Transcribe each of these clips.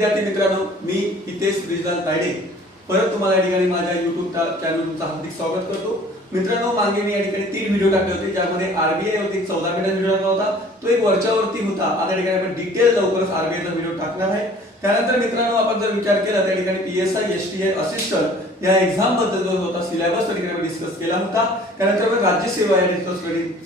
विद्यार्थी मित्रांनो, मी हितेश ब्रिजलाल तायडे परत तुम्हाला या ठिकाणी माझ्या YouTube चॅनल तुमचं हार्दिक स्वागत करतो। मित्रांनो, मागे मी या ठिकाणी 3 व्हिडिओ टाकले होते, ज्यामध्ये आरबीआय वरती 14 मिनिटाचा व्हिडिओ टाकला होता। तो एक वरच्यावरती होता। आता ठिकाणी आपण डिटेल लवकरच आरबीआय चा व्हिडिओ टाकणार आहे। त्यानंतर मित्रांनो, आपण जर विचार केला त्या ठिकाणी पीएसआय एसटीआय असिस्टंट या एक्झाम बद्दल जो होता सिलेबस त्या ठिकाणी डिस्कस केला होता। त्यानंतर आपण राज्य सेवा या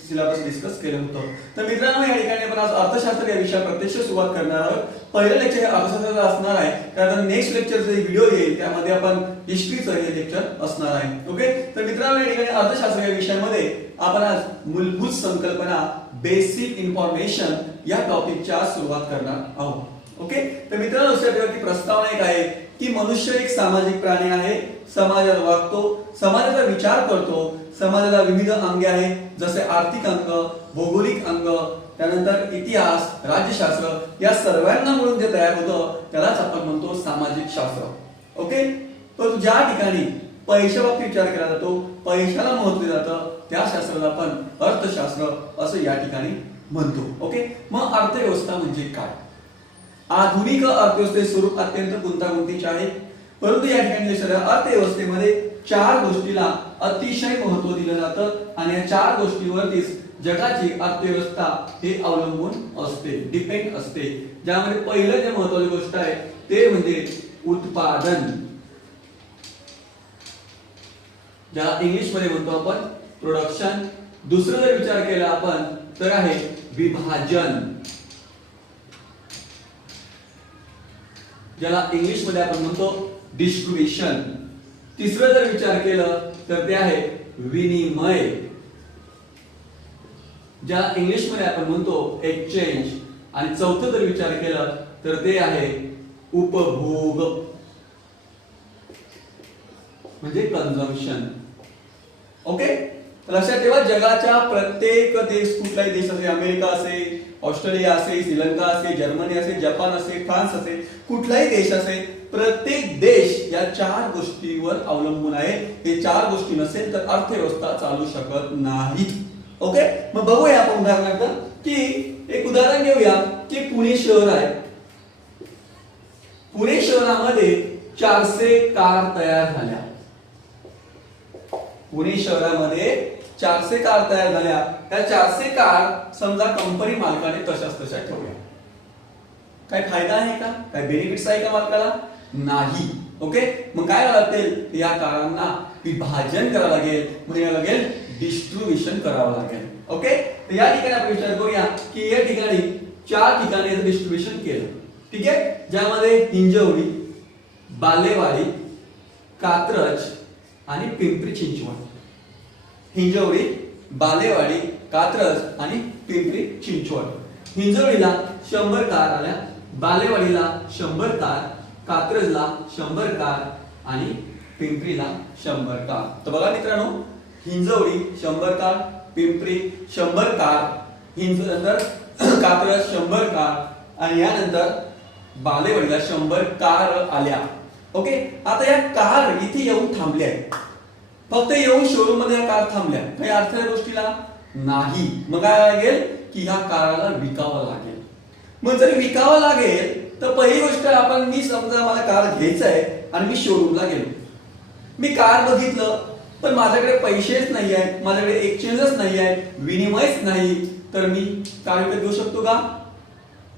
सिलेबस डिस्कस केलं होतं। तर मित्रांनो, या ठिकाणी आपण आज अर्थशास्त्र या विषयावर प्रत्यक्ष सुरुवात करणार आहोत। पहिलं लेक्चर हे अर्थशास्त्राचं असणार आहे। त्यानंतर नेक्स्ट लेक्चर जे व्हिडिओ येईल त्यामध्ये आपण हिस्ट्रीचं हे लेक्चर असणार आहे। ओके, तर मित्रांनो, या ठिकाणी अर्थशास्त्र या विषयामध्ये आपण आज मूलभूत संकल्पना बेसिक इन्फॉर्मेशन या टॉपिकच्या सुरुवात करणार आहोत। ओके, तर मित्रांनो, लक्षात ठेवा की प्रस्तावना एक आहे की मनुष्य एक सामाजिक प्राणी आहे, समाजात वागतो, समाजाचा विचार करतो, समाजाला विविध अंगे आहेत जसे आर्थिक अंग, भौगोलिक अंग, त्यानंतर इतिहास, राज्यशास्त्र या सर्वांना मिळून जे तयार होतं त्यालाच आपण म्हणतो सामाजिक शास्त्र। ओके, तर ज्या ठिकाणी पैशाबाबतीत विचार केला जातो, पैशाला महत्त्व दिलं जातं, त्या शास्त्राला आपण अर्थशास्त्र असं या ठिकाणी म्हणतो। ओके, मग अर्थव्यवस्था म्हणजे काय? आधुनिक अर्थव्यवस्थेचे स्वरूप अत्यंत गुंतागुंतीचे आहे, परंतु या ठिकाणी अर्थव्यवस्थेमध्ये 4 गोष्टीला अतिशय महत्त्व दिलं जातं आणि या 4 गोष्टीवरतीच जगाची अर्थव्यवस्था हे अवलंबून असते, डिपेंड असते। ज्यामध्ये पहिलं जे महत्त्वाची गोष्ट आहे ते म्हणजे उत्पादन, ज्याला इंग्लिश मध्ये म्हणतो आपण प्रोडक्शन। दुसरं जर विचार केला आपण तर आहे विभाजन, ज्याला इंग्लिश मध्ये आपण म्हणतो डिस्ट्रीब्युशन। तिसरं जर विचार केलं तर ते आहे विनिमय, ज्याला इंग्लिश मध्ये आपण म्हणतो एक्सचेंज। आणि चौथं जर विचार केला तर ते आहे उपभोग म्हणजे कंझम्पशन। ओके, लक्षात ठेवा जगाच्या प्रत्येक देश, कुठलाही देश असेल, अमेरिका असेल, ऑस्ट्रेलिया असेल, श्रीलंका असेल, जर्मनी असेल, जपान असेल, फ्रान्स असेल, कुठलाही देश असेल, प्रत्येक देश या 4 गोष्टीवर अवलंबून आहे। हे 4 गोष्टी नसेल तर अर्थव्यवस्था चालू शकत नाही। ओके, मग बघूया आपण उदाहरणार्थ की एक उदाहरण घेऊया की पुणे शहर आहे। पुणे शहरामध्ये 400 कार तयार झाल्या। पुणे शहरामध्ये 400 कार तयार झाल्या। त्या 400 कार समजा कंपनी मालकाने तशाच तशा ठेवल्या, काय फायदा आहे का? काय बेनिफिट्स आहे का मालकाला? नाही। ओके, मग काय लागेल? या कारांना विभाजन करावं लागेल, म्हणजे लागेल डिस्ट्रीब्युशन करावं लागेल। ओके, तर या ठिकाणी आपण विचार करूया की या ठिकाणी 4 ठिकाणी डिस्ट्रीब्युशन केलं, ठीक आहे, ज्यामध्ये हिंजवडी, बालेवाडी, कात्रज आणि पिंपरी चिंचवड। हिंजवडी, बालेवाडी, कात्रज आणि पिंपरी चिंचवड। हिंजवडीला 100 कार आल्या, बालेवाडीला 100 कार, कात्रजला 100 कार आणि पिंपरीला 100 कार। तर बघा मित्रांनो, हिंजवडी 100 कार, पिंपरी 100 कार, नंतर कात्रज 100 कार आणि यानंतर बालेवाडीला 100 कार आल्या। ओके, आता या कार इथे येऊन थांबल्या आहेत, फक्त येऊन शोरूम मध्ये कार थांबल्या, काही अर्थ या गोष्टीला नाही। मग काय लागेल की ह्या कारला विकावं लागेल। मग जर विकावं लागेल तर पहिली गोष्ट आपण, मी समजा मला कार घ्यायचं आहे आणि मी शोरूमला गेलो, मी कार बघितलं पण माझ्याकडे पैसेच नाही आहेत, माझ्याकडे एक्सचेंजच नाही आहे, विनिमयच नाही, तर मी कार विकत घेऊ शकतो का?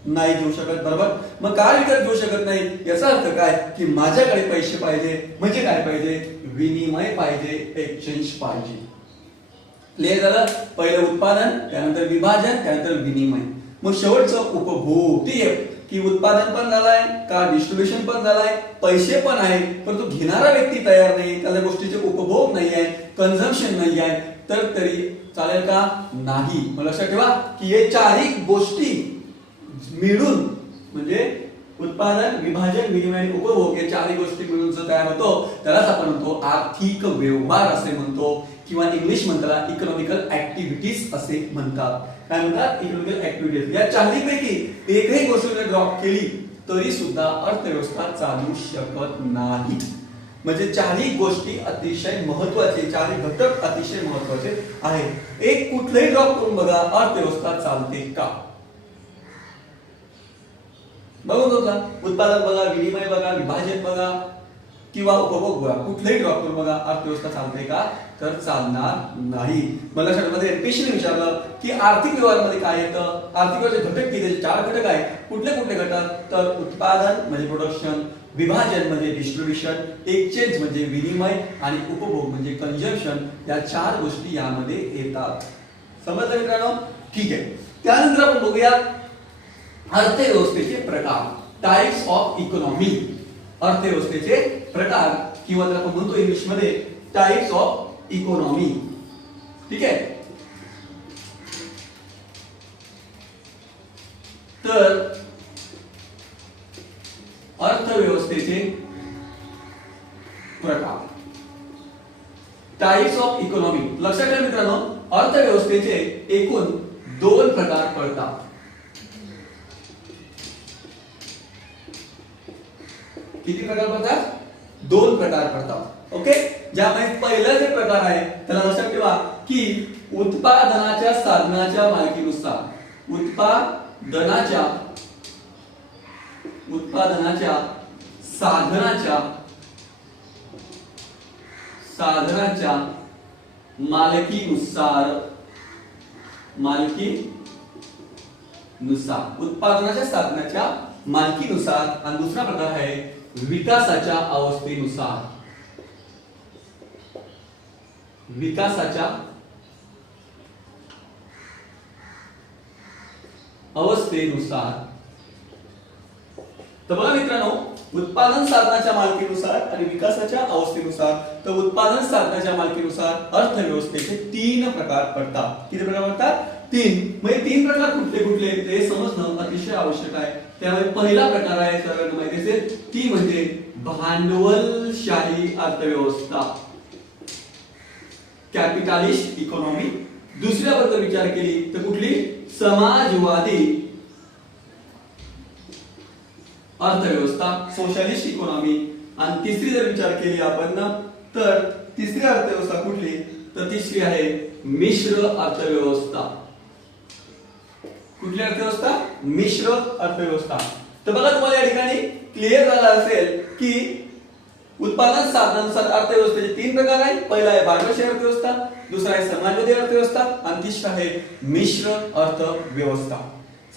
नाही घेऊ शकत, बरोबर। मग कार विकत घेऊ शकत नाही याचा अर्थ काय की माझ्याकडे पैसे पाहिजे, म्हणजे काय पाहिजे? विनिमय पाहिजे, एक्सचेंज पाहिजे। क्लिअर झालं? पहिलं उत्पादन, त्यानंतर विभाजन, त्यानंतर विनिमय, मग शेवटचं उपभोग। ठीक आहे, की उत्पादन पण झालंय, कार डिस्ट्रीब्युशन पण झालंय, पैसे पण आहे, परंतु घेणारा व्यक्ती तयार नाही, त्याला गोष्टीचे उपभोग नाही आहे, कंझम्पशन नाही आहे, तर तरी चालेल का? नाही। मग लक्षात ठेवा की हे 4ही गोष्टी मिळून म्हणजे उत्पादन, विभाजन, विनिमय आणि उपभोग या 4ही गोष्टी मिळून जो तयार होतो त्यालाच आपण म्हणतो आर्थिक व्यवहार असे म्हणतो, किंवा इंग्लिश म्हणतात इकॉनॉमिकल ऍक्टिव्हिटीज असे म्हणतात। काय म्हणतात? Economical activities. या 4ही पैकी एकही गोष्ट जर ड्रॉप केली तरी सुद्धा अर्थव्यवस्था चालू शकत नाही। म्हणजे 4ही गोष्टी अतिशय महत्त्वाचे, 4ही घटक अतिशय महत्त्वाचे आहेत। एक कुठलेही ड्रॉप करून बघा, अर्थव्यवस्था चालते का? बघून बघा, उत्पादन बघा, विनिमय बघा, विभाजन बघा किंवा उपभोग बघा, कुठलेही ड्रॉप करून बघा, अर्थव्यवस्था चालते का? तर चालणार नाही. मला शाळेमध्ये एमपीएससीने विचारलं की आर्थिक व्यवहारामध्ये काय येतं, आर्थिक व्यवहाराचे घटक किती? 4 घटक आहेत. कुठले कुठले घटक? तर उत्पादन म्हणजे प्रोडक्शन, विभाजन म्हणजे डिस्ट्रीब्युशन, एक्सचेंज म्हणजे विनिमय आणि उपभोग म्हणजे कंजम्पशन. या 4 गोष्टी यामध्ये येतात. समजलं मित्रांनो? ठीक आहे. त्यानंतर आपण बघूया अर्थव्यवस्थेचे प्रकार, टाइप्स ऑफ इकॉनॉमी. अर्थव्यवस्थेचे प्रकार किंवा त्याला आपण म्हणतो इंग्लिश मध्ये टाइप्स ऑफ इकॉनॉमी. ठीक आहे. तर अर्थव्यवस्थेचे प्रकार, टाइप्स ऑफ इकॉनॉमी. लक्षात ठेवा मित्रांनो, अर्थव्यवस्थेचे एकूण 2 प्रकार पडतात. किती प्रकार पडतात? 2 प्रकार पडतात. ओके. ज्यामध्ये पहिला जे प्रकार आहे त्याला लक्षात ठेवा की उत्पादनाच्या साधनाच्या मालकीनुसार, उत्पादनाच्या साधनाच्या मालकीनुसार, उत्पादनाच्या साधनाच्या मालकीनुसार. आणि दुसरा प्रकार आहे विकासाच्या अवस्थेनुसार. विकासाच्या अवस्थेनुसार. तर बघा मित्रांनो, उत्पादन साधनाच्या मालकीनुसार आणि विकासाच्या अवस्थेनुसार. तर उत्पादन साधनाच्या मालकीनुसार अर्थव्यवस्थेचे 3 प्रकार पडतात. किती प्रकार पडतात? 3. म्हणजे 3 प्रकार कुठले कुठले ते समजणं अतिशय आवश्यक आहे. त्यामुळे पहिला प्रकार आहे, सर्वांना माहिती असेल, ती म्हणजे भांडवलशाही अर्थव्यवस्था, कॅपिटलिस्ट इकॉनॉमी. दुसऱ्याबद्दल विचार केली तर कुठली? समाजवादी अर्थव्यवस्था, सोशलिस्ट इकॉनॉमी. आणि तिसरी जर विचार केली आपण ना, तर तिसरी अर्थव्यवस्था कुठली? तर तिसरी आहे मिश्र अर्थव्यवस्था. कुठली अर्थव्यवस्था? मिश्र अर्थव्यवस्था. तर बघा, तुम्हाला या ठिकाणी क्लिअर झालं असेल की उत्पादन साधनानुसार अर्थव्यवस्थेचे 3 प्रकार आहेत. पहिला आहे भांडवलशाही अर्थव्यवस्था, दुसरा आहे समाजवादी अर्थव्यवस्था आणि तिसरा आहे मिश्र अर्थव्यवस्था.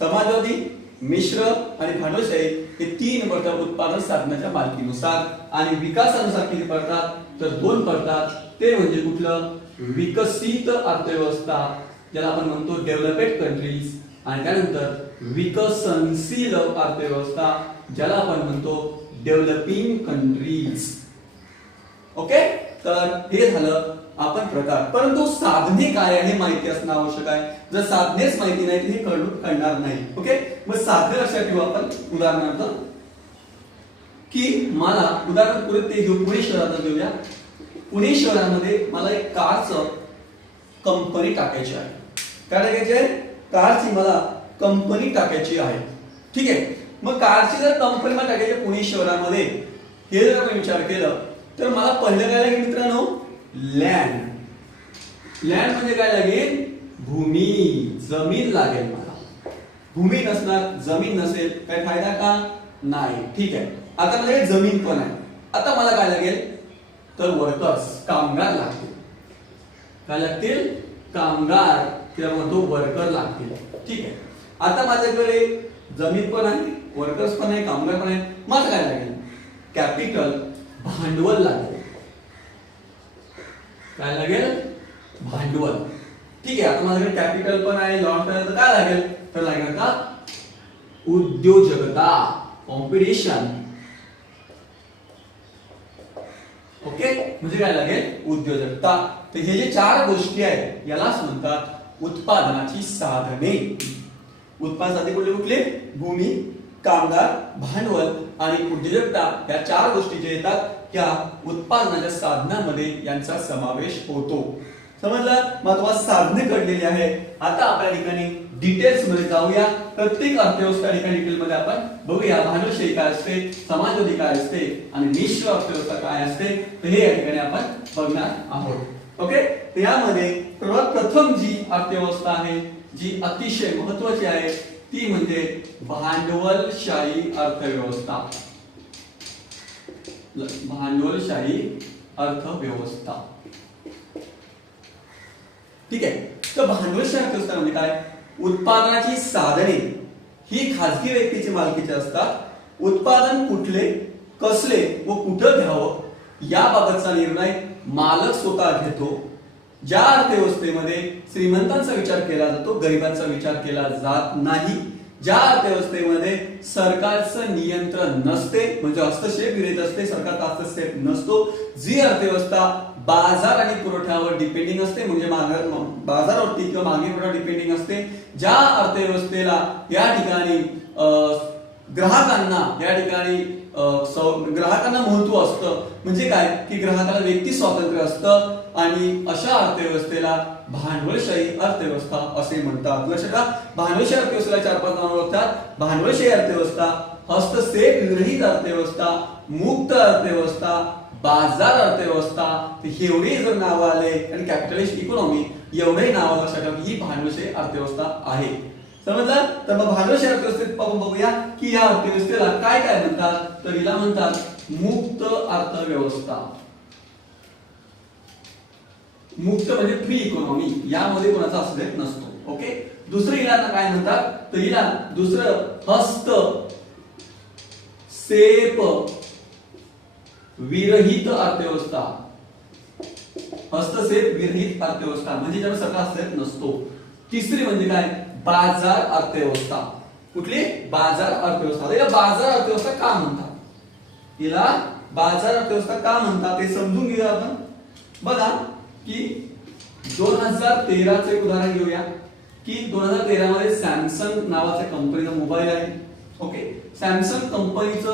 समाजवादी, मिश्र आणि भांडवलशाही हे 3 पडतात उत्पादन साधनाच्या मालकीनुसार. आणि विकासानुसार किती पडतात? तर 2 पडतात. ते म्हणजे कुठलं? विकसित अर्थव्यवस्था, ज्याला आपण म्हणतो डेव्हलपेड कंट्रीज. आणि त्यानंतर विकसनशील अर्थव्यवस्था, ज्याला आपण म्हणतो डेव्हलपिंग कंट्रीज. ओके. तर हे झालं आपण प्रकार. परंतु साधने काय आहे हे माहिती असणं आवश्यक आहे. जर साधनेच माहिती नाही तर हे कळणार नाही. ओके. मग साधने लक्षात ठेवू आपण. उदाहरणार्थ की मला उदाहरण पुढे ते घेऊ, पुणे शहरात घेऊया. पुणे शहरामध्ये मला एक कारचं कंपनी टाकायची आहे. काय टाकायची आहे? कारची मला कंपनी टाकायची आहे. ठीक आहे. मग कारची जर कंपनी मला टाकायची पुणे शहरामध्ये, हे जर आपण विचार केलं तर मला पहिलं काय लागेल मित्रांनो? लँड. लँड म्हणजे काय लागेल? भूमी, जमीन लागेल मला. भूमी नसणार, जमीन नसेल, काय फायदा का? नाही. ठीक आहे. आता माझ्याकडे जमीन पण आहे. आता मला काय लागेल? तर वर्कर्स, कामगार लागतील. काय लागतील? कामगार किंवा म्हणतो वर्कर लागतील. ठीक आहे. आता माझ्याकडे जमीन पण आहे, वर्कर्स पण आहे, कामगार पण आहे. मला काय लागेल? कॅपिटल, भांडवल लागेल. काय लागेल? भांडवल. ठीक आहे. आता माझ्याकडे कॅपिटल पण आहे, लॉन पण आहे, तर काय लागेल? तर लागेल का? उद्योजकता, कॉम्पिटिशन. ओके. म्हणजे काय लागेल? उद्योजकता. तर हे जे 4 गोष्टी आहेत यालाच म्हणतात उत्पादनाची साधने. उत्पादन साधने कुठले कुठले? भूमी, कामगार, भांडवल आणि उद्योजकता. या 4 गोष्टी जे येतात त्या उत्पादनाच्या साधनामध्ये यांचा समावेश होतो. समजलं? मग तुम्हाला साधने कळलेली आहे. आता आपण या ठिकाणी डिटेल्स मध्ये जाऊया. प्रत्येक अर्थव्यवस्था ठिकाणी डिटेल मध्ये आपण बघूया. भांडवलशाही काय असते, समाजवादी काय असते आणि मिश्र अर्थव्यवस्था काय असते, तर हे या ठिकाणी आपण बघणार आहोत. ओके. तर यामध्ये सर्वात प्रथम जी अर्थव्यवस्था आहे, जी अतिशय महत्त्वाची आहे, ती म्हणजे भांडवलशाही अर्थव्यवस्था. भांडवलशाही अर्थव्यवस्था. ठीक आहे. तर भांडवलशाही अर्थव्यवस्था म्हणजे काय? उत्पादनाची साधने ही खाजगी व्यक्तीची मालकीची असतात. उत्पादन कुठले, कसले व कुठं घ्यावं याबाबतचा निर्णय मालक स्वतः घेतो. ज्या अर्थव्यवस्थेमध्ये श्रीमंतांचा विचार केला जातो, गरिबांचा विचार केला जात नाही. ज्या अर्थव्यवस्थेमध्ये सरकारचं नियंत्रण नसते, म्हणजे हस्तक्षेप विरहित असते, सरकारचा हस्तक्षेप नसतो. जी अर्थव्यवस्था बाजार आणि पुरवठ्यावर डिपेंडिंग असते, म्हणजे बाजारावरती किंवा मागणी पुरवठा डिपेंडिंग असते. ज्या अर्थव्यवस्थेला या ठिकाणी ग्राहकांना महत्व असतं, म्हणजे काय की ग्राहकाला व्यक्ती स्वातंत्र्य असतं, आणि अशा अर्थव्यवस्थेला भांडवलशाही अर्थव्यवस्था असे म्हणतात. लक्षात घ्या, भांडवलशाही अर्थव्यवस्थेला 4-5 नावं ओळखतात. भांडवलशाही अर्थव्यवस्था, हस्तक्षेप विरहित अर्थव्यवस्था, मुक्त अर्थव्यवस्था, बाजार अर्थव्यवस्था. एवढे जर नावं आले आणि कॅपिटलिस्ट इकॉनॉमी एवढे नावं लक्षात ठेवा ही भांडवलशाही अर्थव्यवस्था आहे. समजलं? तर मग भांडवलशाही अर्थव्यवस्थेत आपण बघूया की या अर्थव्यवस्थेला काय काय म्हणतात. तर हिला म्हणतात मुक्त अर्थव्यवस्था. मुक्त म्हणजे फ्री इकॉनॉमी, यामध्ये कोणाचा हस्तक्षेप नसतो. ओके. दुसरं हिला काय म्हणतात, तर हिला दुसरं हस्तक्षेप विरहित अर्थव्यवस्था. हस्तक्षेप विरहित अर्थव्यवस्था म्हणजे ज्याला सरकार हस्तक्षेप नसतो. तिसरी म्हणजे काय, बाजार अर्थव्यवस्था. कुठली? बाजार अर्थव्यवस्था. याला बाजार अर्थव्यवस्था का म्हणतात, हिला बाजार अर्थव्यवस्था का म्हणतात ते समजून घेऊया आपण. बघा की 2013चं एक उदाहरण घेऊया की 2013 सॅमसंग नावाच्या कंपनीचा मोबाईल आहे. ओके. सॅमसंग कंपनीचं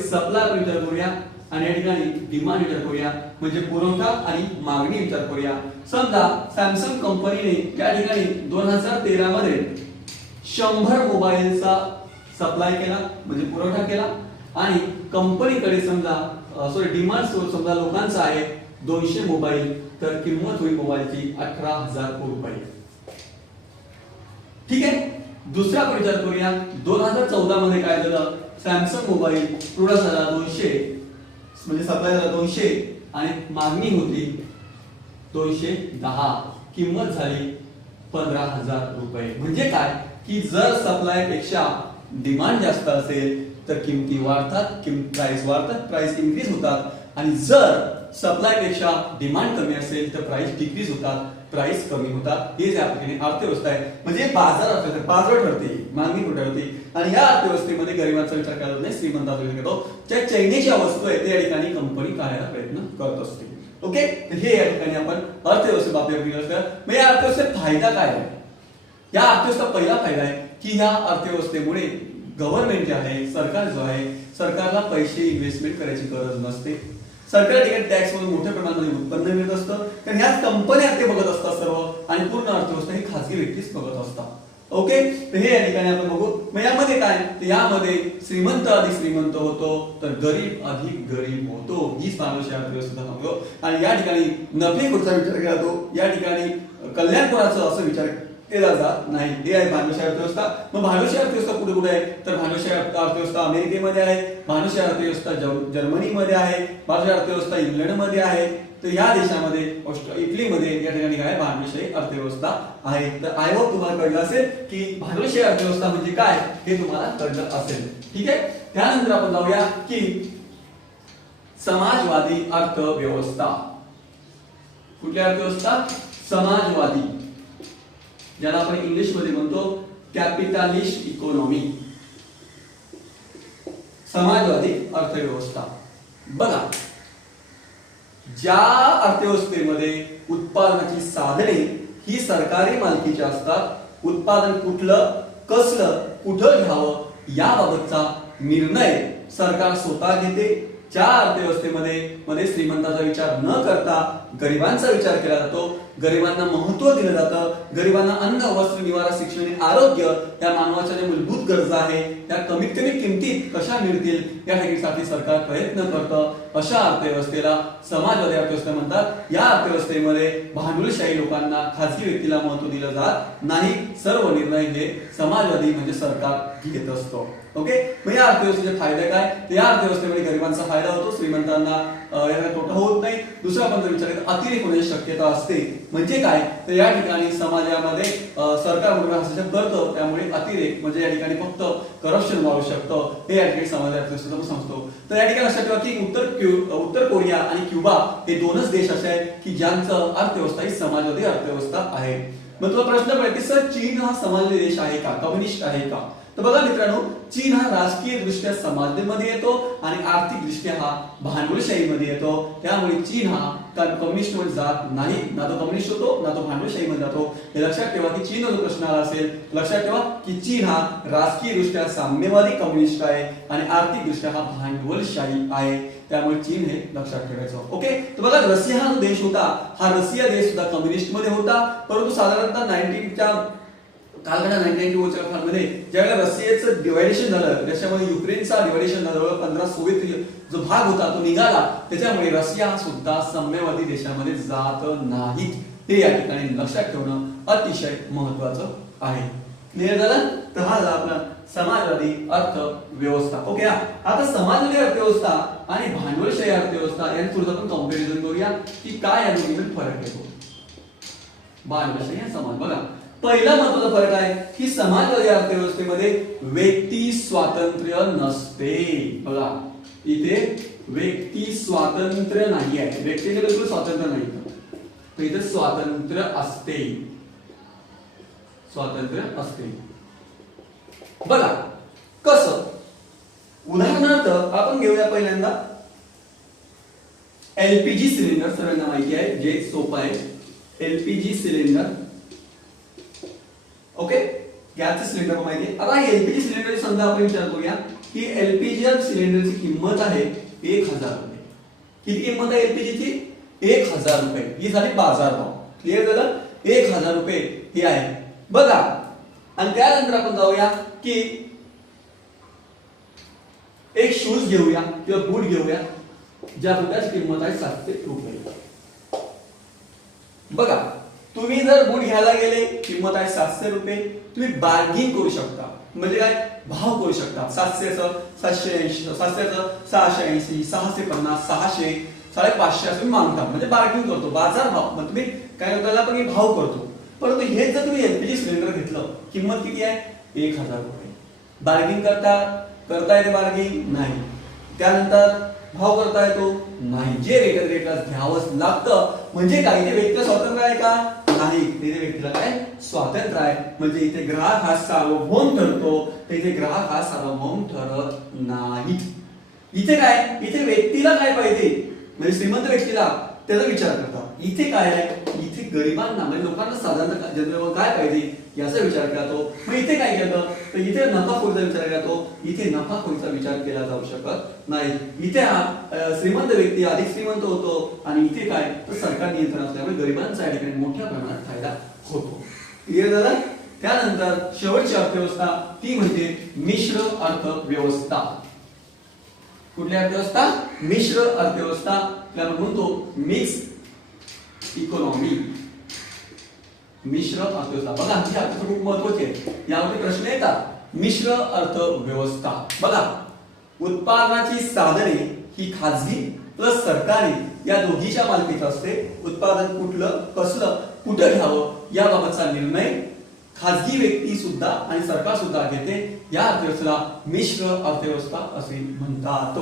सप्लाय विचार करूया आणि या ठिकाणी डिमांड विचार करूया, म्हणजे पुरवठा आणि मागणी विचार करूया. समजा सॅमसंग कंपनीने या ठिकाणी 2013 मध्ये 100 मोबाईलचा सप्लाय केला, म्हणजे पुरवठा केला, आणि कंपनीकडे समजा डिमांड समजा लोकांचा आहे 200 मोबाईल, तर किंमत होईल मोबाईलची 18,000 रुपये. ठीक आहे. दुसरा आपण विचार करूया 2014 मध्ये काय झालं, सॅमसंग मोबाईल प्रोडक्ट झाला 200, म्हणजे सप्लाय झाला 200 आणि मागणी होती 210, किंमत झाली 15,000 रुपये. म्हणजे काय की जर सप्लाय पेक्षा डिमांड जास्त असेल तर किमती वाढतात, प्राइस वाढतात, प्राइस इन्क्रीज होतात, आणि जर सप्लाय पेक्षा डिमांड कमी असेल तर प्राइस डिक्रीज होतात, प्राइस कमी होतात. हे या ठिकाणी अर्थव्यवस्था आहे, म्हणजे बाजार अर्थव्यवस्था. बाजार ठरते, मागणी कुठे ठरते, आणि या अर्थव्यवस्थेमध्ये गरिबांचा विचार केला जात नाही, श्रीमंतांचा विचार करतो. ज्या चैनीच्या वस्तू आहेत त्या ठिकाणी कंपनी काढायला प्रयत्न करत असते. ओके. तर हे या ठिकाणी आपण अर्थव्यवस्थेत मग या अर्थव्यवस्थेत फायदा काय आहे. या अर्थव्यवस्था पहिला फायदा आहे की या अर्थव्यवस्थेमुळे गव्हर्नमेंट जे आहे, सरकार जो आहे, सरकारला पैसे इन्व्हेस्टमेंट करायची गरज नसते. सरकार ठिकाणी टॅक्स मधून मोठ्या प्रमाणामध्ये उत्पन्न मिळत असतं, कारण ह्या कंपन्या ते बघत असतात सर्व, आणि पूर्ण अर्थव्यवस्था ही खासगी व्यक्तीच बघत असतात. ओके. तर हे या ठिकाणी आपण बघू. मग यामध्ये काय, तर यामध्ये श्रीमंत अधिक श्रीमंत होतो, तर गरीब अधिक गरीब होतो. हीच भांडवलशाही अर्थव्यवस्था सांगतो. आणि या ठिकाणी नफे कुठचा विचार केला जातो, या ठिकाणी कल्याण कोणाचं असं विचार केला जात नाही. हे आहे भांडवलशाही अर्थव्यवस्था. मग भांडवलशाही अर्थव्यवस्था कुठे कुठे आहे, तर भांडवलशाही अर्थव्यवस्था अमेरिकेमध्ये आहे, भांडवलशाही अर्थव्यवस्था जर्मनीमध्ये आहे, भांडवलशाही अर्थव्यवस्था इंग्लंडमध्ये आहे, तर या देशामध्ये इटलीमध्ये या ठिकाणी काय भांडवलशाही अर्थव्यवस्था आहे. तर आय होप तुम्हाला कळलं असेल की भांडवलशाही अर्थव्यवस्था म्हणजे काय हे तुम्हाला कळलं असेल. ठीक आहे. त्यानंतर आपण जाऊया की समाजवादी अर्थव्यवस्था. कुठली अर्थव्यवस्था? समाजवादी, ज्याला आपण इंग्लिश मध्ये म्हणतो कॅपिटलिस्ट इकॉनॉमी. समाजवादी अर्थव्यवस्था. बघा, ज्या अर्थव्यवस्थेमध्ये उत्पादनाची साधने ही सरकारी मालकीची असतात, उत्पादन कुठलं, कसलं, कुठं घ्यावं याबाबतचा निर्णय सरकार स्वतः घेते. ज्या अर्थव्यवस्थेमध्ये श्रीमंताचा विचार न करता गरिबांचा विचार केला जातो, गरिबांना महत्त्व दिलं जातं, गरिबांना अन्न वस्त्र निवारा शिक्षण आणि आरोग्य या मानवाच्या ज्या मूलभूत गरजा आहे त्या कमीत कमी किमतीत कशा मिळतील या ठेवीसाठी सरकार प्रयत्न करतं. अशा अर्थव्यवस्थेला समाजवादी अर्थव्यवस्था म्हणतात. या अर्थव्यवस्थेमध्ये भांडवलशाही लोकांना, खासगी व्यक्तीला महत्त्व दिलं जात नाही. सर्व निर्णय हे समाजवादी म्हणजे सरकार घेत असतो. ओके, मग या अर्थव्यवस्थेचे फायदे काय? तर या अर्थव्यवस्थेमध्ये गरिबांचा फायदा होतो, श्रीमंतांना याचा तोटा होत नाही. दुसरा पण विचार अतिरेक होण्याची शक्यता असते. म्हणजे काय? तर या ठिकाणी समाजामध्ये सरकार बरोबर हस्तक्षेप करतं, त्यामुळे अतिरेक म्हणजे या ठिकाणी फक्त करप्शन वाढू शकतं. हे या ठिकाणी समाज अर्थव्यवस्थेचा आपण समजतो. तर या ठिकाणी लक्षात ठेवा की उत्तर कोरिया आणि क्युबा हे दोनच देश असे आहेत की ज्यांचं अर्थव्यवस्था ही समाजवादी अर्थव्यवस्था आहे. मग तुला प्रश्न पडेल की सर चीन हा समाजवादी देश आहे का, कम्युनिस्ट आहे का? तर बघा मित्रांनो, चीन हा राजकीय दृष्ट्या समाजवादीमध्ये येतो आणि आर्थिक दृष्ट्या हा भांडवलशाहीमध्ये येतो. त्यामुळे चीन हा कम्युनिस्ट मध्ये जात नाही, ना तो कम्युनिस्ट होतो ना तो भांडवलशाहीमध्ये जातो. हे लक्षात ठेवा की चीन जो प्रश्न आला असेल, लक्षात ठेवा की चीन हा राजकीय दृष्ट्या साम्यवादी कम्युनिस्ट आहे आणि आर्थिक दृष्ट्या हा भांडवलशाही आहे. त्यामुळे चीन हे लक्षात ठेवायचं. ओके, तर बघा रशिया हा देश होता, हा रशिया देश सुद्धा कम्युनिस्ट मध्ये होता. परंतु साधारणतः 19च्या कालगणा 1990 च्या काळामध्ये ज्यावेळेला रशियाचं डिवायडेशन झालं, रशियामध्ये युक्रेनचा डिवायडेशन झालं, 15 सोव्हिएत जो भाग होता तो निघाला, त्याच्यामुळे रशिया सुद्धा साम्यवादी देशामध्ये जात नाहीत. हे या ठिकाणी लक्षात ठेवणं अतिशय महत्त्वाचं आहे. क्लिअर झालं? तर हा झाला आपला समाजवादी अर्थव्यवस्था. ओके, आता समाजवादी अर्थव्यवस्था आणि भांडवलशाही अर्थव्यवस्था यांचं थोडं आपण कंपॅरिझन करूया की काय या दोन्हीमध्ये फरक येतो. भांडवलशाही आणि समाज, बघा पहिला महत्त्वाचा फरक आहे की समाजवादी अर्थव्यवस्थेमध्ये व्यक्ती स्वातंत्र्य नसते. बघा इथे व्यक्ती स्वातंत्र्य नाही आहे, व्यक्तीला बिलकुल स्वातंत्र्य नाही, तर इथे स्वातंत्र्य असते, स्वातंत्र्य असते. बघा कसं, उदाहरणार्थ आपण घेऊया पहिल्यांदा एलपीजी सिलेंडर. सर्वांना माहिती आहे, जे सोपं आहे, एलपीजी सिलेंडर. ओके, गॅसचे सिलेंडर माहिती आहे. आता एलपीजी सिलेंडर समजा आपण विचार करूया की एलपीजी सिलेंडरची किंमत आहे 1000 रुपये. किती किंमत आहे एलपीजीची? 1000 रुपये. ही झाली बाजारभाव. क्लिअर झालं? 1000 रुपये ही आहे. बघा, आणि त्यानंतर आपण जाऊया की एक शूज घेऊया किंवा बूट घेऊया, ज्या बुटाची किंमत आहे 700 रुपये. बघा, तुम्ही जर बूट घ्यायला गेले, किंमत आहे 700 रुपये, तुम्ही बार्गिंग करू शकता. म्हणजे काय? भाव करू शकता. 700चं 780, 700चं 680, 650, 600, 550 असं मागता, म्हणजे बार्गिंग करतो, बाजार भाव. मग तुम्ही काय करता, पण भाव करतो. परंतु हे जर तुम्ही एलपीजी सिलेंडर घेतलं, किंमत किती आहे? 1000 रुपये. बार्गिंग करता येते? बार्गिंग नाही. त्यानंतर भाव करता येतो? नाही. जे रेटला घ्यावंच लागतं. म्हणजे काय, इथे व्यक्तीला स्वातंत्र्य आहे का? नाही. इथे व्यक्तीला काय स्वातंत्र्य आहे. म्हणजे इथे ग्राहक हा सार्वभौम ठरतो, इथे ग्राहक हा सार्वभौम ठरत नाही. इथे काय, इथे व्यक्तीला काय पाहिजे, म्हणजे श्रीमंत व्यक्तीला त्याचा विचार करतात. इथे काय आहे, इथे गरिबांना म्हणजे लोकांना साधारणतः जनतेला काय पाहिजे याचा विचार केला जातो. मग इथे काय केलं, तर इथे नफाखोरीचा विचार केला जातो. इथे नफाखोरीचा विचार केला जाऊ शकत नाही. इथे हा श्रीमंत व्यक्ती अधिक श्रीमंत होतो आणि इथे काय, तर सरकार नियंत्रण असल्यामुळे गरिबांचा या ठिकाणी मोठ्या प्रमाणात फायदा होतो. क्लिअर झालं? त्यानंतर शेवटची अर्थव्यवस्था ती म्हणजे मिश्र अर्थव्यवस्था. कुठली अर्थव्यवस्था? मिश्र अर्थव्यवस्था. आपण म्हणतो मिक्स इकॉनॉमी, मिश्र अर्थव्यवस्था. बघा ही अर्थव्यवस्था खूप महत्त्वाची आहे, यावरती प्रश्न येतात. मिश्र अर्थव्यवस्था, बघा उत्पादनाची साधने ही खाजगी प्लस सरकारी या दोघीच्या मालकीत असते. उत्पादन कुठलं, कसलं, कुठं घ्यावं याबाबतचा निर्णय खाजगी व्यक्ती सुद्धा आणि सरकार सुद्धा घेते. या अर्थव्यवस्थेला मिश्र अर्थव्यवस्था असे म्हणतात.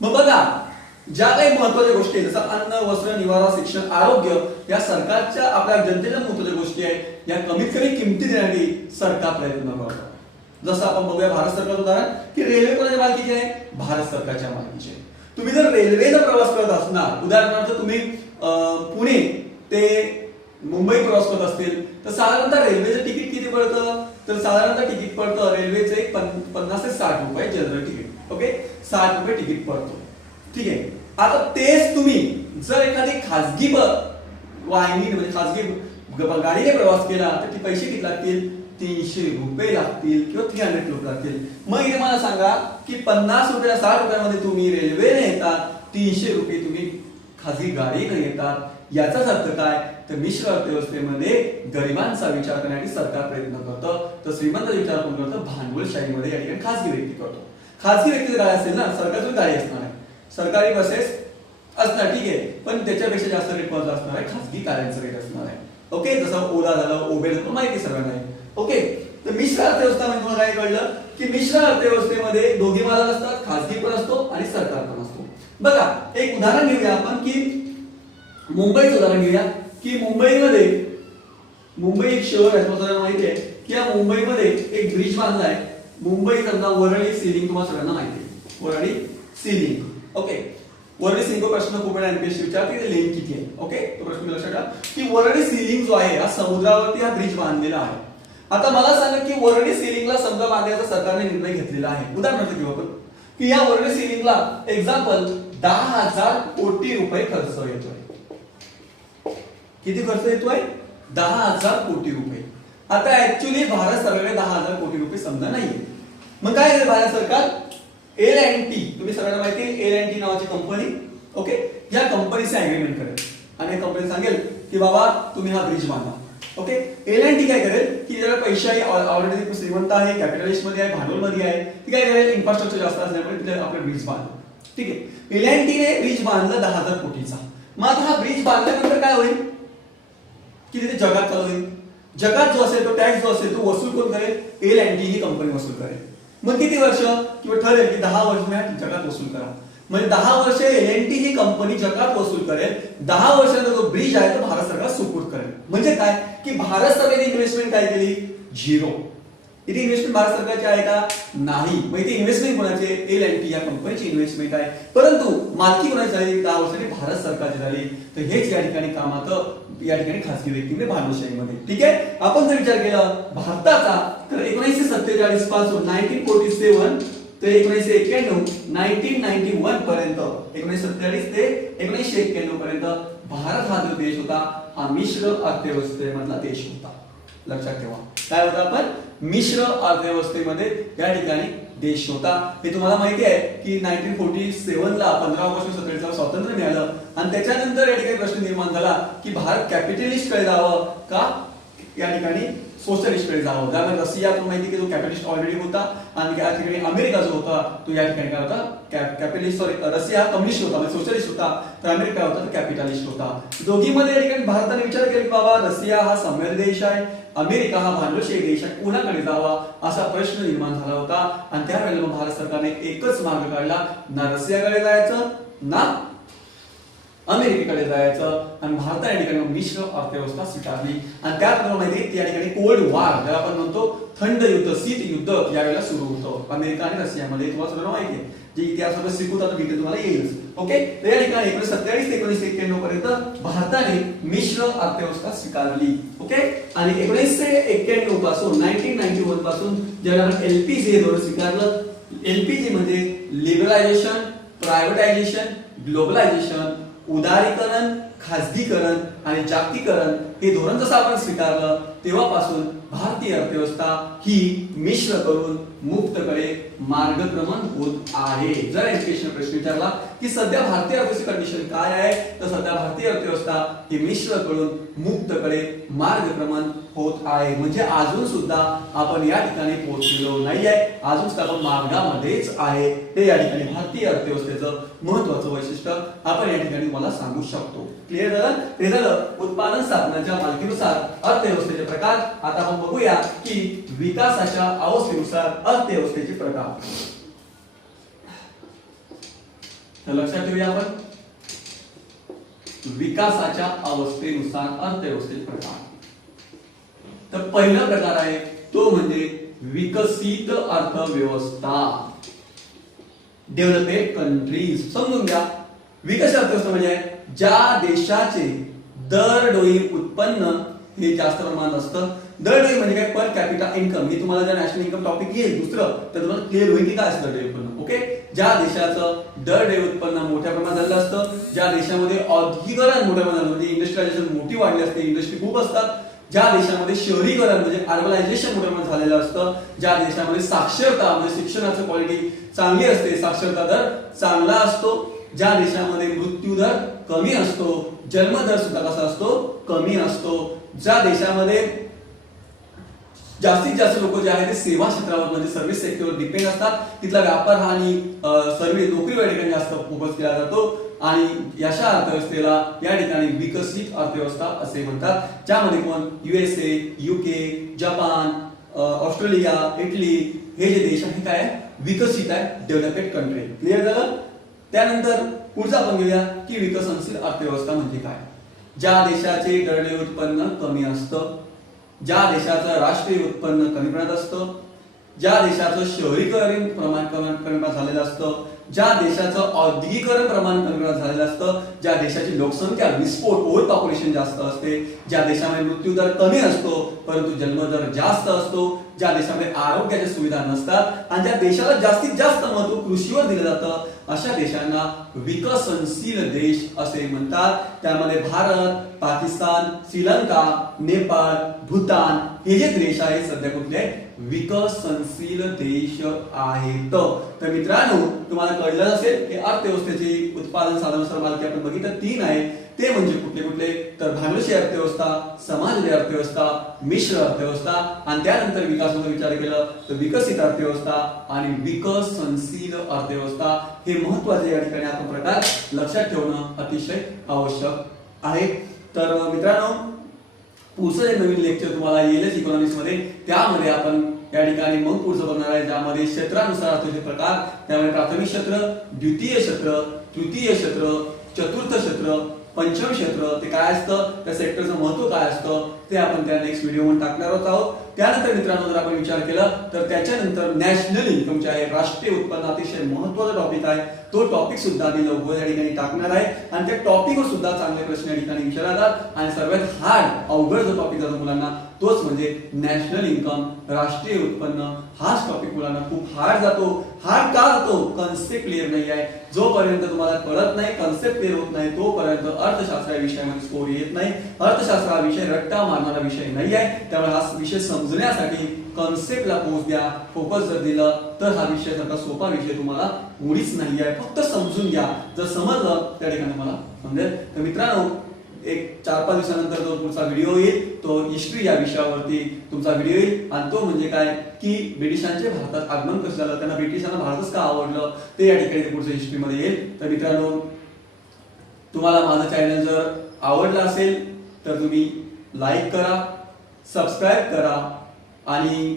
मग बघा, ज्या काही महत्त्वाच्या गोष्टी आहेत, जसं अन्न वस्त्र निवारा शिक्षण आरोग्य, या सरकारच्या आपल्या जनतेच्या महत्त्वाच्या गोष्टी आहेत, या कमीत कमी किमती देण्यासाठी सरकार प्रयत्न करतो. जसं आपण बघूया भारत सरकारचं उदाहरण की रेल्वे कोणाच्या मालकीची आहे? भारत सरकारच्या मालकीची आहे. तुम्ही जर रेल्वेचा प्रवास करत असणार, उदाहरणार्थ तुम्ही पुणे ते मुंबई प्रवास करत असतील, तर साधारणतः रेल्वेचं तिकीट किती पडतं? तर साधारणतः तिकीट पडतं रेल्वेचे 50 ते 60 रुपये जनरल तिकीट. ओके, 60 रुपये तिकीट पडतो. ठीक आहे. आता तेच तुम्ही जर एखादी खाजगी वाहिनी म्हणजे खासगी गाडीने प्रवास केला तर ते पैसे किती लागतील? 300 रुपये लागतील किंवा 300 रुपये लागतील. मग इथे मला सांगा की 50 रुपये 60 रुपयामध्ये तुम्ही रेल्वेने येतात, 300 रुपये तुम्ही खासगी गाडीने येतात. याचाच अर्थ काय? तर मिश्र अर्थव्यवस्थेमध्ये गरिबांचा विचार करण्यासाठी सरकार प्रयत्न करतं, तर श्रीमंत विचार कोण करतं? भांडवलशाहीमध्ये या ठिकाणी खासगी व्यक्ती करतो. खासगी व्यक्तीची गाडी असेल ना, सरकारची गाडी असणार आहे, सरकारी बसेस असणार, ठीक आहे, पण त्याच्यापेक्षा जास्त रेट कोणाचा असणार आहे? खासगी गाड्यांचा रेट असणार आहे. ओके, जसं ओला झालं, उबेर झालं, माहिती सगळ्यांना आहे. ओके, तर मिश्र अर्थव्यवस्था म्हणजे तुम्हाला काय कळलं की मिश्र अर्थव्यवस्थेमध्ये दोघी मालक असतात, खासगी पण असतो आणि सरकार पण असतो. बघा एक उदाहरण घेऊया आपण की मुंबईचं उदाहरण घेऊया की मुंबई एक शहर आहे, तुम्हाला माहिती आहे की या मुंबईमध्ये एक ब्रिज बांधलाय. मुंबई समजा वरळी सीलिंग तुम्हाला सगळ्यांना माहिती आहे, Worli ceiling. Okay, Worli ceiling प्रश्न खूप वेळा एमपीएससी विचारते की लेंथ किती आहे. ओके, तो प्रश्न लक्षात ठेवा की वरळी सीलिंग जो आहे हा समुद्रावरती हा ब्रिज बांधलेला आहे. आता मला सांगा की वरळी सीलिंगला समजा बांधण्याचा सरकारने निर्णय घेतलेला आहे. उदाहरणार्थ घेऊ आपण की या वरळी सीलिंगला एक्झाम्पल 10,000 कोटी रुपये खर्च येतोय. किती खर्च येतोय? 10,000 कोटी रुपये. आता ऍक्च्युली भारत सरकारने 10,000 कोटी रुपये समजा नाहीये. मग काय करेल भारत सरकार? L&T, तुम्ही सगळ्यांना माहिती आहे L&T नावाची कंपनी. ओके, या कंपनीचे अग्रीमेंट करेल आणि कंपनी सांगेल की बाबा तुम्ही हा ब्रिज बांधा. ओके, L&T काय करेल की ज्याला पैसे आहे, ऑलरेडी श्रीमंत आहे, कॅपिटलिस्ट मध्ये आहे, भांडवल मध्ये आहे, ती काय करेल इन्फ्रास्ट्रक्चर जास्त असल्यामुळे तिथे आपलं ब्रिज बांधलं. ठीक आहे, L&T ने ब्रिज बांधलं 10,000 कोटीचा. मग आता हा ब्रिज बांधल्यानंतर काय होईल की तिथे जगात चालू होईल. जगात जो असेल तो टॅक्स जो असेल तो वसूल कोण करेल? L&T ही कंपनी वसूल करेल. मग किती वर्ष किंवा ठरेल की 10 वर्ष जगात वसूल करा. म्हणजे 10 वर्ष L&T ही कंपनी जगात वसूल करेल. 10 वर्षानंतर जो ब्रिज आहे तो भारत सरकार सुपूर्द करेल. म्हणजे काय की भारत सरकारने इन्व्हेस्टमेंट काय केली? झिरो. इथे इन्व्हेस्टमेंट भारत सरकारची आहे का? नाही. मग इथे इन्व्हेस्टमेंट कोणाची? L&T या कंपनीची इन्व्हेस्टमेंट आहे, परंतु मालकी कोणाची झाली? 10 वर्षांनी भारत सरकारची झाली. तर हेच या ठिकाणी कामात या ठिकाणी खासगी व्यक्तीमध्ये भांडवलशाहीमध्ये. ठीक आहे, आपण जर विचार केला भारताचा तर 1947 पासून 1947 ते 1991 1991 पर्यंत 1947 ते 1991 पर्यंत भारत हा जो देश होता हा मिश्र अर्थव्यवस्थेमधला देश होता. लक्षात ठेवा काय होता? आपण मिश्र अर्थव्यवस्थेमध्ये या ठिकाणी देश होता. हे तुम्हाला माहिती आहे की 1947 ला 15 ऑगस्ट 1947 स्वातंत्र्य मिळालं आणि त्याच्यानंतर या ठिकाणी प्रश्न निर्माण झाला की भारत कॅपिटलिस्ट कडे जावं का या ठिकाणी सोशलिस्ट कडे जावं. त्यामुळे रशिया तुम्हाला माहिती की जो कॅपिटलिस्ट ऑलरेडी होता आणि या ठिकाणी अमेरिका जो होता तो या ठिकाणी काय होता? कॅपिटलिस्ट. सॉरी, रशिया कम्युनिस्ट होता म्हणजे सोशलिस्ट होता, तर अमेरिका होता तो कॅपिटलिस्ट होता. दोघीमध्ये या ठिकाणी भारताने विचार केला की बाबा रशिया हा साम्राज्य देश आहे, अमेरिका हा भांडवलशाही देश आहे, कोणाकडे जावा असा प्रश्न निर्माण झाला होता. आणि त्यावेळेला भारत सरकारने एकच मार्ग काढला, ना रशियाकडे जायचं ना अमेरिकेकडे जायचं आणि भारताने या ठिकाणी मिश्र अर्थव्यवस्था स्वीकारली. आणि त्यात तुम्हाला माहिती या ठिकाणी कोल्ड वॉर ज्याला आपण म्हणतो थंड युद्ध, शीत युद्ध यावेळेला सुरू होतं अमेरिका आणि रशियामध्ये. तुम्हाला सगळं माहिती आहे, जे इतिहासामध्ये शिकवत आता डिटेल तुम्हाला येईल. ओके, तर या ठिकाणी 1947 ते 1991 पर्यंत भारताने मिश्र अर्थव्यवस्था स्वीकारली. ओके, आणि 1991 पासून 1991 पासून ज्यावेळेला आपण LPG हे धोरण स्वीकारलं. LPG म्हणजे लिबरलायझेशन, प्रायव्हेटायझेशन, ग्लोबलायझेशन, उदारीकरण, खासगीकरण आणि जागतिकीकरण हे धोरण जसं आपण स्वीकारलं तेव्हापासून भारतीय अर्थव्यवस्था ही मिश्र करून मुक्तकडे मार्गक्रमण होत आहे. जर एज्युकेशन प्रश्न विचारला की सध्या भारतीय अर्थव्यवस्थेची कंडिशन काय आहे, तर सध्या भारतीय अर्थव्यवस्था ही मिश्र करून मुक्तकडे मार्गक्रमण होत आहे. म्हणजे अजून सुद्धा आपण या ठिकाणी पोहोचलेलो नाहीये, अजून सुद्धा आपण मार्गामध्येच आहे. ते या ठिकाणी भारतीय अर्थव्यवस्थेचं महत्त्वाचं वैशिष्ट्य आपण या ठिकाणी मला सांगू शकतो. क्लिअर झालं? ते झालं उत्पादन साधनाच्या मालकीनुसार अर्थव्यवस्थेचे प्रकार. आता आपण बघूया की विकासाच्या अवस्थेनुसार अर्थव्यवस्थेचे प्रकार. तर लक्षात ठेवूया आपण विकासाच्या अवस्थेनुसार अर्थव्यवस्थेचे प्रकार. तर पहिला प्रकार आहे तो म्हणजे विकसित अर्थव्यवस्था, डेव्हलपेड कंट्रीज. समजून घ्या, विकसित अर्थव्यवस्था म्हणजे ज्या देशाचे दरडोई उत्पन्न हे जास्त प्रमाणात असतं, दर डेव्हिड म्हणजे काय, पर कॅपिटा इन्कम. मी तुम्हाला जर नॅशनल इन्कम टॉपिक येईल दुसरं तर तुम्हाला क्लिअर होईल की काय असतं दर डेव्हिड उत्पन्न. ओके, ज्या देशाचं दर डेव्हिड उत्पन्न मोठ्या प्रमाणात झालेलं असतं, ज्या देशामध्ये औद्योगिकरण मोठ्या प्रमाणात म्हणजे इंडस्ट्रियलायझेशन मोठी वाढली असते, इंडस्ट्री खूप असतात, ज्या देशामध्ये शहरीकरण म्हणजे अर्बनायझेशन मोठ्या प्रमाणात झालेलं असतं, ज्या देशामध्ये साक्षरता म्हणजे शिक्षणाची क्वालिटी चांगली असते, साक्षरता दर चांगला असतो, ज्या देशामध्ये मृत्यू दर कमी असतो, जन्म दर सुद्धा कसा असतो, कमी असतो, ज्या देशामध्ये जास्तीत जास्त लोक जे आहेत ते सेवा क्षेत्रावर म्हणजे सर्व्हिस सेक्टरवर डिपेंड असतात, तिथला व्यापार आणि सर्व्हिस नोकरीवर ठिकाणी जास्त फोकस केला जातो, आणि अशा अर्थव्यवस्थेला या ठिकाणी विकसित अर्थव्यवस्था असे म्हणतात, ज्यामध्ये कोण USA, UK, Japan, Australia, Italy हे जे देश आहे काय विकसित आहे, डेव्हलपेड कंट्री. क्लिअर झालं. त्यानंतर पुढचा आपण घेऊया की विकसनशील अर्थव्यवस्था म्हणजे काय. ज्या देशाचे दर डेव्हिड उत्पन्न कमी असतं, ज्या देशाचं राष्ट्रीय उत्पन्न कमी प्रमाणात असतं, ज्या देशाचं शहरीकरण प्रमाण कमी प्रमाणात झालेलं असतं, ज्या देशाचं औद्योगिकरण प्रमाण कमी प्रमाणात झालेलं असतं, ज्या देशाची लोकसंख्या विस्फोट ओव्हर पॉप्युलेशन जास्त असते, ज्या देशामध्ये मृत्यू दर कमी असतो परंतु जन्म दर जास्त असतो, ज्या देशामध्ये आरोग्याच्या सुविधा नसतात आणि ज्या देशाला जास्तीत जास्त महत्त्व कृषीवर दिलं जातं, अशा देशांना विकसनशील देश असे म्हणतात. त्यामध्ये भारत, पाकिस्तान, श्रीलंका, नेपाळ, भूतान हे जे देश आहेत सध्या कुठले विकसनशील देश आहेत. तर मित्रांनो तुम्हाला कळलं असेल की अर्थव्यवस्थेची उत्पादन साधन मालकी आपण बघितलं 3 आहे. ते म्हणजे कुठले कुठले तर भांडवली अर्थव्यवस्था, समाजवादी अर्थव्यवस्था, मिश्र अर्थव्यवस्था, आणि त्यानंतर विकासाचा विचार केला तर विकसित अर्थव्यवस्था आणि विकसनशील अर्थव्यवस्था. हे महत्त्वाचे या ठिकाणी आपण प्रकार लक्षात ठेवणं अतिशय आवश्यक आहे. तर मित्रांनो पुढचं जे नवीन लेक्चर तुम्हाला येईलच इकॉनॉमिक्स मध्ये, त्यामध्ये आपण या ठिकाणी मग पुढचं बघणार आहे, ज्यामध्ये क्षेत्रानुसार अर्थव्यवस्थेचे प्रकार, त्यामध्ये प्राथमिक क्षेत्र, द्वितीय क्षेत्र, तृतीय क्षेत्र, चतुर्थ क्षेत्र, पंचम क्षेत्र ते काय असतं, त्या सेक्टरचं महत्त्व काय असतं ते आपण त्या नेक्स्ट व्हिडिओमध्ये टाकणार आहोत. त्यानंतर मित्रांनो जर आपण विचार केला तर त्याच्यानंतर नॅशनल इन्कम जे आहे राष्ट्रीय उत्पन्न अतिशय महत्त्वाचा टॉपिक आहे, तो टॉपिक सुद्धा मी लवकर या ठिकाणी टाकणार आहे आणि त्या टॉपिकवर सुद्धा चांगले प्रश्न या ठिकाणी विचारतात. आणि सर्वात हार्ड अवघड जो टॉपिक जातो मुलांना तोच म्हणजे नॅशनल इन्कम, राष्ट्रीय उत्पन्न. हाच टॉपिक मुलांना खूप हार्ड जातो. हार्ड का जातो, कन्सेप्ट क्लिअर नाही आहे. जोपर्यंत तुम्हाला कळत नाही, कन्सेप्ट क्लिअर होत नाही, तोपर्यंत अर्थशास्त्र या विषयामध्ये स्कोर येत नाही. अर्थशास्त्र हा विषय रट्टा मारणारा विषय नाही आहे, त्यामुळे हा विषय समजण्यासाठी कन्सेप्टला फोकस जर दिलं तर हा विषय सारखा सोपा विषय तुम्हाला मुळीच नाही आहे. फक्त समजून घ्या, जर समजलं त्या ठिकाणी मला समजेल. तर मित्रांनो एक 4-5 दिवसानंतर जो पुढचा व्हिडिओ येईल तो हिस्ट्री या विषयावरती तुमचा व्हिडिओ येईल, आणि तो म्हणजे काय की ब्रिटिशांचे भारतात आगमन कसं झालं, त्यांना ब्रिटिशांना भारतच का आवडलं ते या ठिकाणी पुढच्या हिस्ट्रीमध्ये येईल. तर मित्रांनो तुम्हाला माझं चॅनल जर आवडलं असेल तर तुम्ही लाईक करा, सबस्क्राईब करा, आणि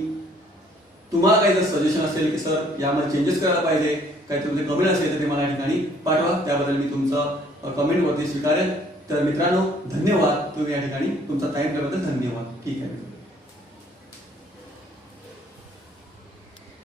तुम्हाला काही जर सजेशन असेल की सर यामध्ये चेंजेस करायला पाहिजे, काही तुमचे कमेंट असेल तर ते मला या ठिकाणी पाठवा, त्याबद्दल मी तुमचं कमेंट वरती स्वीकारेल. तर मित्रांनो धन्यवाद, तुम्ही या ठिकाणी तुमचा टाइम दिल्याबद्दल धन्यवाद. ठीक आहे.